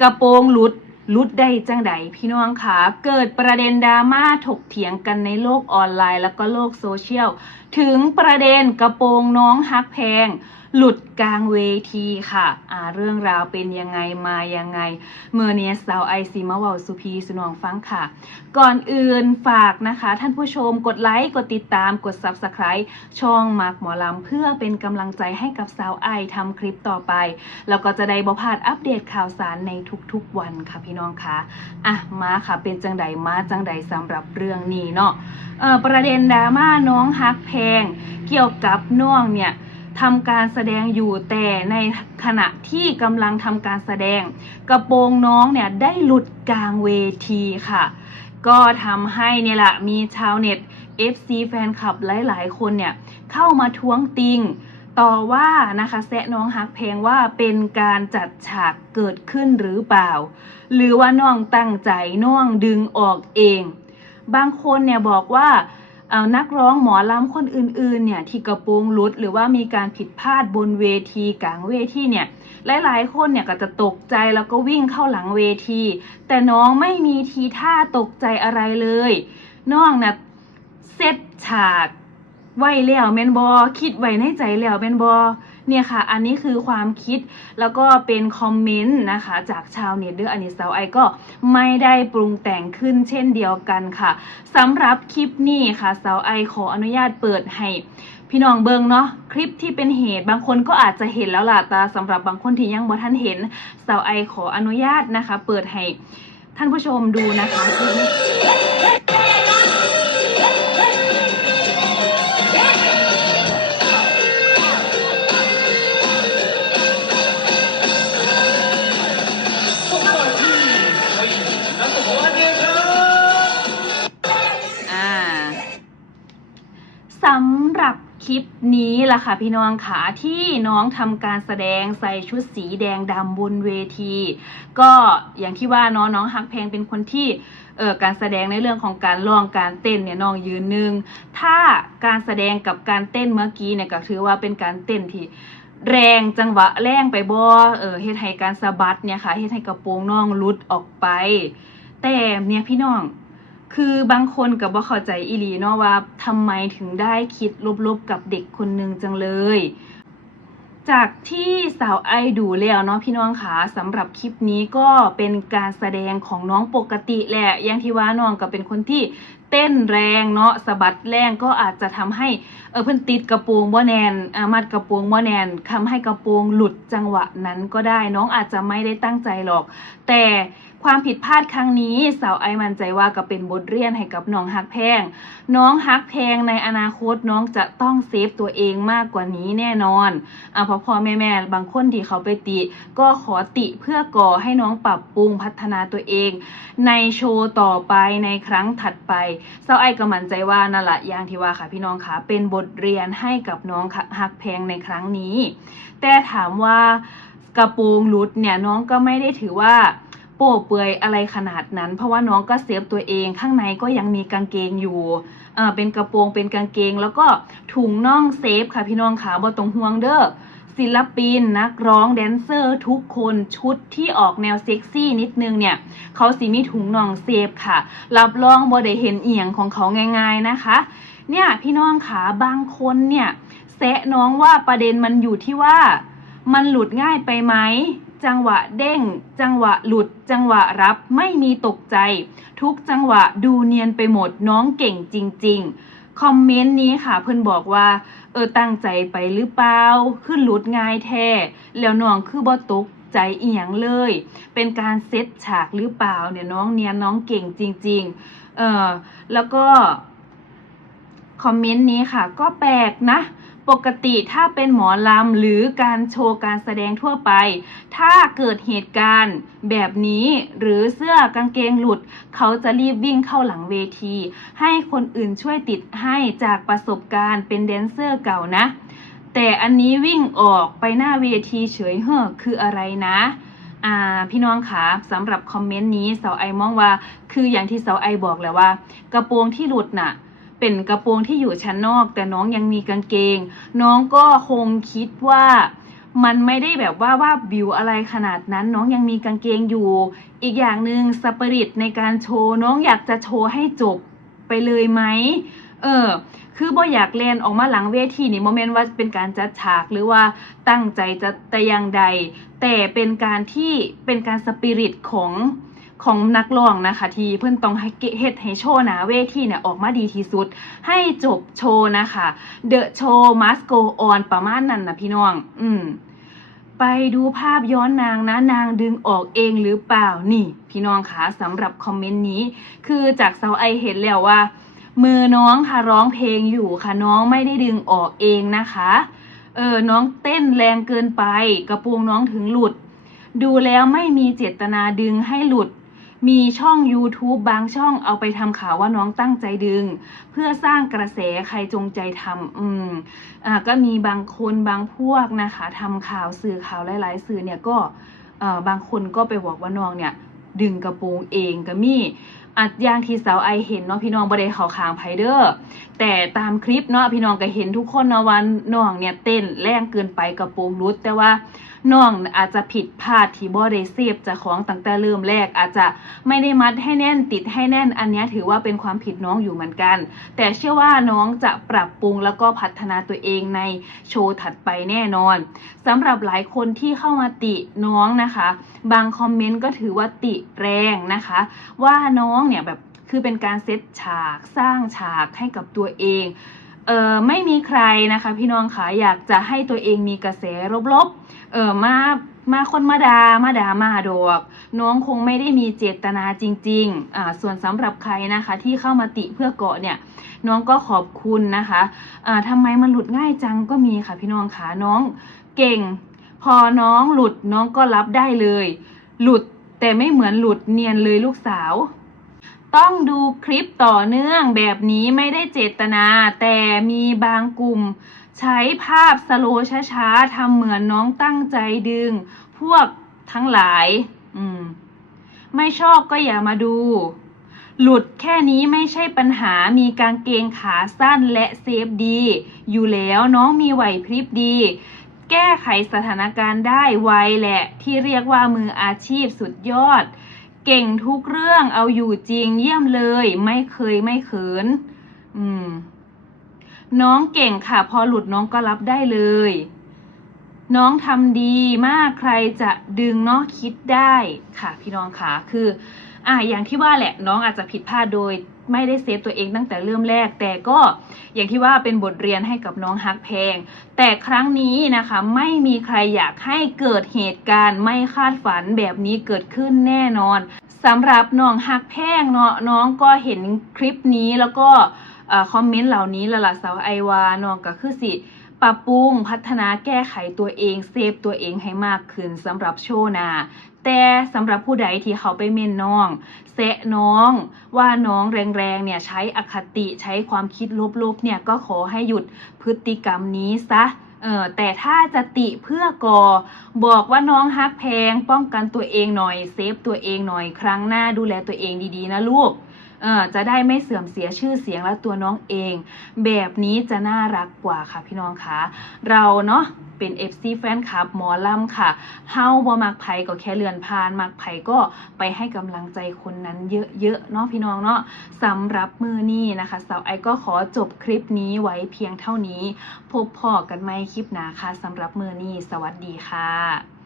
กระโปรงหลุดลุดได้จังใดพี่น้องคะเกิดประเด็นดราม่าถกเถียงกันในโลกออนไลน์ แล้วก็โลกโซเชียลถึงประเด็นกระโปรงน้องฮักแพง หลุดกลางเวทีค่ะอ่าเรื่องราวเป็นยังไงมายังไง เมื่อเนี้ยสาวไอซีมาวาสุพีสุนองฟังค่ะ ก่อนอื่นฝากนะคะ ท่านผู้ชมกดไลค์กดติดตามกด Subscribe ช่องมักหมอลำเพื่อเป็นกำลังใจให้กับสาวไอทำคลิปต่อไป แล้วก็จะได้บ่พลาดอัปเดตข่าวสารในทุกๆวันค่ะพี่น้องคะอะมาค่ะเป็นจังใดมาจังใดสำหรับเรื่องนี้เนาะเอ่อประเด็นดราม่าน้องฮักแพงเกี่ยวกับน้องเนี่ยทำการแสดงอยู่แต่ในขณะที่กำลังทำการแสดง กระโปรงน้องเนี่ยได้หลุดกลางเวทีค่ะ ก็ทำให้เนี่ยแหละมีชาวเน็ต FC แฟนคลับหลาย ๆ คนเนี่ยเข้ามาท้วงติงต่อว่านะคะแซะน้องฮักเพลงว่าเป็นการจัดฉากเกิดขึ้นหรือเปล่า หรือว่าน้องตั้งใจน้องดึงออกเอง บางคนเนี่ยบอกว่า นักร้องหมอลำคนอื่นๆเนี่ยที่กระโปรงลุดหรือว่ามีการผิดพลาดบนเวทีกลางเวทีเนี่ยหลายๆคนเนี่ยก็จะตกใจแล้วก็วิ่งเข้าหลังเวที แต่น้องไม่มีทีท่าตกใจอะไรเลย น้องนะเซตฉาก ไว้แล้วแมนบอคิดไว้ในใจแล้วแมนบอเนี่ยค่ะ อันนี้คือความคิดแล้วก็เป็นคอมเมนต์นะคะ จากชาวเน็ตเด้ออันนี้สาวไอก็ไม่ได้ปรุงแต่งขึ้นเช่นเดียวกันค่ะสำหรับคลิปนี้ค่ะสาวไอขออนุญาตเปิดให้พี่น้องเบิงเนาะคลิปที่เป็นเหตุบางคนก็อาจจะเห็นแล้วล่ะแต่สำหรับบางคนที่ยังบ่ท่านเห็นสาวไอขออนุญาตนะคะ เปิดให้ท่านผู้ชมดูนะคะคลิปนี้ ลิปนี้ล่ะค่ะพี่น้องค่ะที่น้องทำการแสดงใส่ชุดสีแดงดำบนเวที ก็อย่างที่ว่าเนาะน้องฮักเพลงเป็นคนที่เออการแสดงในเรื่องของการร้องการเต้นเนี่ยน้องยืนหนึ่งถ้าการแสดงกับการเต้นเมื่อกี้เนี่ยก็ถือว่าเป็นการเต้นที่แรงจังหวะแรงไปบ่เออเฮ็ดให้การสะบัดเนี่ยค่ะเฮ็ดให้กระโปรงน้องลุดออกไป แต่เนี่ยพี่น้อง คือบางคนกับว่าเข้าใจอีหลีเนาะว่าทำไมถึงได้คิดลบๆกับเด็กคนหนึ่งจังเลย จากที่สาวไอดูแล้วเนาะพี่น้องคะสำหรับคลิปนี้ก็เป็นการแสดงของน้องปกติแหละอย่างที่ว่าน้องก็เป็นคนที่เต้นแรงเนาะสะบัดแรงก็อาจจะทำให้เออเพิ่นติดกระโปรงบ่แนนอามัดกระโปรงบ่แนนทำให้กระโปรงหลุดจังหวะนั้นก็ได้น้องอาจจะไม่ได้ตั้งใจหรอก แต่ ความผิดพลาดครั้งนี้ สาวไอมั่นใจว่าก็เป็นบทเรียนให้กับน้องฮักแพง น้องฮักแพงในอนาคตน้องจะต้องเซฟตัวเองมากกว่านี้แน่นอนอะเพราะพ่อแม่แม่บางคนที่เขาไปติ ก็ขอติเพื่อก่อให้น้องปรับปรุงพัฒนาตัวเอง ในโชว์ต่อไปในครั้งถัดไปเศร้าไอก็มั่นใจว่านั่นแหละอย่างที่ว่าค่ะพี่น้องค่ะเป็นบทเรียนให้กับน้องฮักแพงในครั้งนี้ แต่ถามว่ากระโปรงหลุดเนี่ยน้องก็ไม่ได้ถือว่า โป้เปื่อยอะไรขนาดนั้น เพราะว่าน้องก็เซฟตัวเองข้างในก็ยังมีกางเกงอยู่เป็นกระโปรงเป็นกางเกง แล้วก็ถุงน่องเซฟค่ะพี่น้องค่ะบ่ตรงห่วงเด้อศิลปินนักร้องแดนเซอร์ทุกคนชุดที่ออกแนวเซ็กซี่นิดนึงเนี่ย เขาสิมีถุงน่องเซฟค่ะ รับรองบ่ได้เห็นเอียงของเขาง่าย ๆนะคะ เนี่ยพี่น้องค่ะบางคนเนี่ยแซะน้องว่าประเด็นมันอยู่ที่ว่ามันหลุดง่ายไปไหม จังหวะเด้ง จังหวะหลุด จังหวะรับไม่มีตกใจ ทุกจังหวะดูเนียนไปหมดน้องเก่งจริง ๆ คอมเมนต์นี้ค่ะเพื่อนบอกว่า เออตั้งใจไปหรือเปล่าขึ้นหลุดง่ายแท้แล้วน้องคือบ่ตกใจเอียงเลย เป็นการเซตฉากหรือเปล่าเนี่ยน้องเนียนน้องเก่งจริง ๆ เออแล้วก็คอมเมนต์นี้ค่ะ ก็แปลกนะ ปกติถ้าเป็นหมอลำหรือการโชว์การแสดงทั่วไป ถ้าเกิดเหตุการณ์แบบนี้ หรือเสื้อกางเกงหลุด เขาจะรีบวิ่งเข้าหลังเวที ให้คนอื่นช่วยติดให้จากประสบการณ์เป็นแดนเซอร์เก่านะ แต่อันนี้วิ่งออกไปหน้าเวทีเฉยเห่อคืออะไรนะอ่าพี่น้องคะสำหรับคอมเมนต์นี้เสาไอมองว่า คืออย่างที่เสาไอบอกแหล้วว่า กระโปรงที่หลุดน่ะ เป็นกระโปรงที่อยู่ชั้นนอก แต่น้องยังมีกางเกง น้องก็คงคิดว่ามันไม่ได้แบบว่าว่าบิวอะไรขนาดนั้น น้องยังมีกางเกงอยู่ อีกอย่างหนึ่งสปิริตในการโชว์น้องอยากจะโชว์ให้จบไปเลยไหมเออ คือบ่อยากเล่นออกมาหลังเวทีนี่โมเมนต์ว่าเป็นการจัดฉากหรือว่าตั้งใจจะแต่อย่างใด แต่เป็นการที่เป็นการสปิริตของ ของนักร้องนะคะ ที่เพื่อนต้องเฮ็ดให้โชว์นาเวทีเนี่ยออกมาดีที่สุด ให้จบโชว์นะคะ The show must go on ประมาณนั้นนะพี่น้อง อืมไปดูภาพย้อนนางนะนางดึงออกเองหรือเปล่านี่ พี่น้องคะสำหรับคอมเมนต์นี้ คือจากเซาไอเห็นแล้วว่า มือน้องค่ะร้องเพลงอยู่ค่ะน้องไม่ได้ดึงออกเองนะคะเออน้องเต้นแรงเกินไป กระโปรงน้องถึงหลุด ดูแล้วไม่มีเจตนาดึงให้หลุด มีช่อง YouTube บางช่องเอาไปทำข่าวว่าน้องตั้งใจดึง เพื่อสร้างกระแสใครจงใจทำอืมอ่าก็มีบางคนบางพวกนะคะทำข่าวสื่อข่าวหลาย ๆ สื่อเนี่ยก็เอ่อบางคนก็ไปบอกว่าน้องเนี่ยดึงกระโปรงเองก็มีอัดย่างที่สาวไอเห็นเนาะพี่น้องบ่ได้เขาข้างไผเด้อแต่ตามคลิปเนาะพี่น้องก็เห็นทุกคนเนาะว่าน้องเนี่ยเต้นแรงเกินไปกระโปรงรุด แต่ว่าน้องอาจจะผิดพลาดที่บ่ได้เซฟเจากของตั้งแต่เริ่มแรกอาจจะไม่ได้มัดให้แน่นติดให้แน่น อันนี้ถือว่าเป็นความผิดน้องอยู่เหมือนกัน แต่เชื่อว่าน้องจะปรับปรุงแล้วก็พัฒนาตัวเองในโชว์ถัดไปแน่นอนสำหรับหลายคนที่เข้ามาติน้องนะคะ บางคอมเมนต์ก็ถือว่าติแรงนะคะ ว่าน้ององเนี่ยแบบคือเป็นการเซตฉากสร้างฉากให้กับตัวเองเออไม่มีใครนะคะพี่น้องคะอยากจะให้ตัวเองมีกระแสลบๆเออมามาคนมาดามาดามาดอก น้องคงไม่ได้มีเจตนาจริงๆอ่าส่วนสำหรับใครนะคะที่เข้ามาติเพื่อเกาะเนี่ยน้องก็ขอบคุณนะคะอ่าทำไมมันหลุดง่ายจังก็มีค่ะพี่น้องคะน้องเก่ง พอน้องหลุดน้องก็รับได้เลย หลุดแต่ไม่เหมือนหลุดเนียนเลยลูกสาว ต้องดูคลิปต่อเนื่องแบบนี้ไม่ได้เจตนา แต่มีบางกลุ่ม ใช้ภาพสโลช้าๆทำเหมือนน้องตั้งใจดึง พวกทั้งหลาย อืม ไม่ชอบก็อย่ามาดู หลุดแค่นี้ไม่ใช่ปัญหามีกางเกงขาสั้นและเซฟดี อยู่แล้วน้องมีไหวพริบดี แก้ไขสถานการณ์ได้ไวแหละ ที่เรียกว่ามืออาชีพสุดยอด เก่งทุกเรื่องเอาอยู่จริงเยี่ยมเลย ไม่เคยไม่เขิน อืม น้องเก่งค่ะ พอหลุดน้องก็รับได้เลย น้องทำดีมากใครจะดึงเนาะคิดได้ค่ะ พี่น้องค่ะคือ อะอย่างที่ว่าแหละน้องอาจจะผิดพลาดโดยไม่ได้เซฟตัวเองตั้งแต่เริ่มแรก แต่ก็อย่างที่ว่าเป็นบทเรียนให้กับน้องฮักแพงแต่ครั้งนี้นะคะไม่มีใครอยากให้เกิดเหตุการณ์ไม่คาดฝันแบบนี้เกิดขึ้นแน่นอนสำหรับน้องฮักแพงเนาะน้องก็เห็นคลิปนี้แล้วก็อคอมเมนต์เหล่านี้ละล่ะสาวไอวาน้องก็คือสิ ปรับปรุงพัฒนาแก้ไขตัวเองเซฟตัวเองให้มากขึ้นสำหรับโชว์นาแต่สำหรับผู้ใดที่เขาไปเม่นน้องเซะน้องว่าน้องแรงๆเนี่ยใช้อคติใช้ความคิดลบๆเนี่ยก็ขอให้หยุดพฤติกรรมนี้ซะเออแต่ถ้าจะติเพื่อก่อบอกว่าน้องฮักแพงป้องกันตัวเองหน่อยเซฟตัวเองหน่อยครั้งหน้าดูแลตัวเองดีๆนะลูก จะได้ไม่เสื่อมเสียชื่อเสียงและตัวน้องเอง แบบนี้จะน่ารักกว่าค่ะพี่น้องคะเราเนาะเป็น FC แฟนคลับหมอลำค่ะ เฮาบ่มักไผก็แค่เลือนผ่าน มักไผก็ไปให้กำลังใจคนนั้นเยอะๆเนาะพี่น้องเนาะสำหรับมือนี้นะคะสาวไอก็ขอจบคลิปนี้ไว้เพียงเท่านี้ พบพอกันใหมคลิปหน้าค่ะสำหรับมือนี้ สวัสดีค่ะ